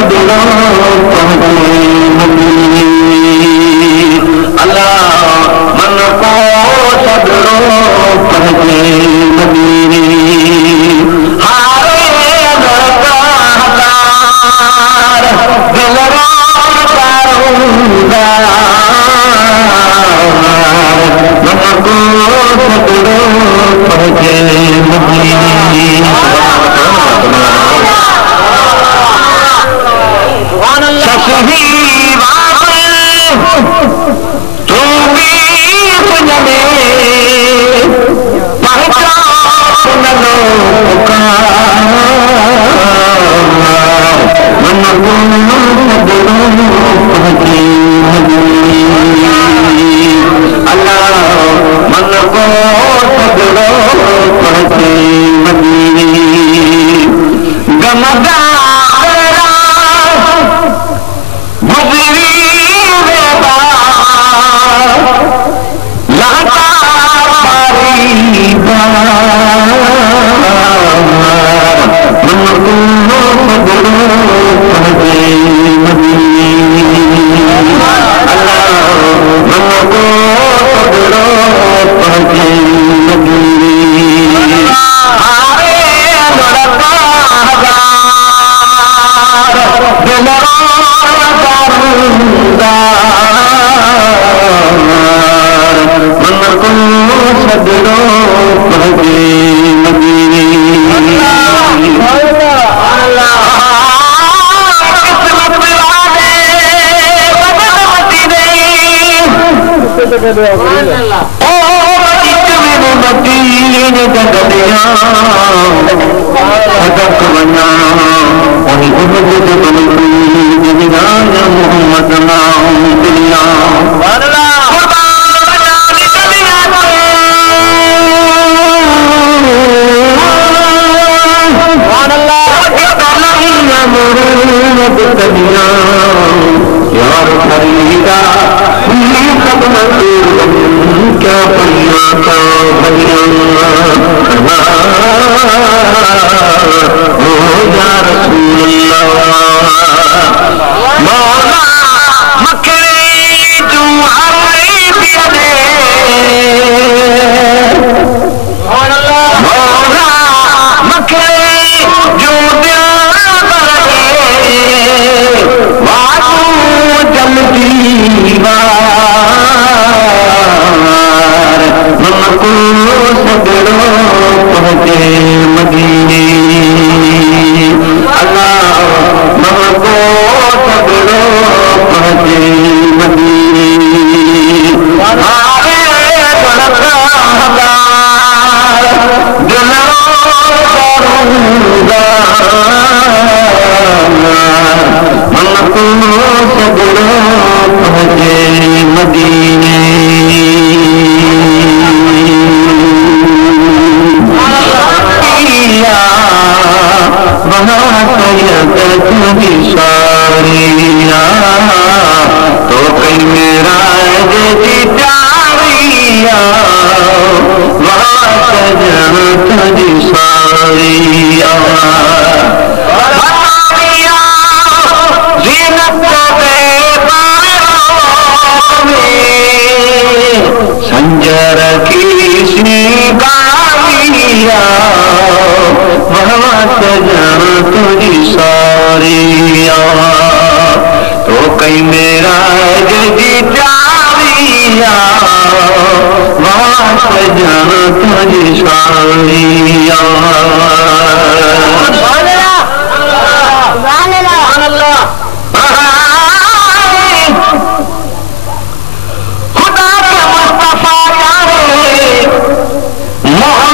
सदरो पहुँचे मदीने अल्लाह मन को सदरो पहुँचे मदीने हारे अदाकार दिलवा करूँगा मन को सदरो पहुँचे मदीने सही तू भी सुने पहचान लो मन को पहुँचे अल्लाह मन को सदरो पहुँचे मदीने गमदा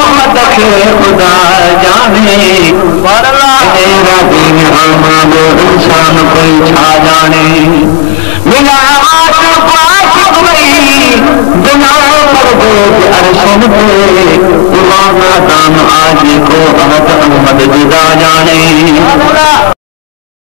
खुदा जाने तेरा दिन हम इंसान कोई छा जाने बिना आशिक आशिक नहीं बिना मरबूत अरशन पे उमाना दाम आज को अहद अहमद जुदा जाने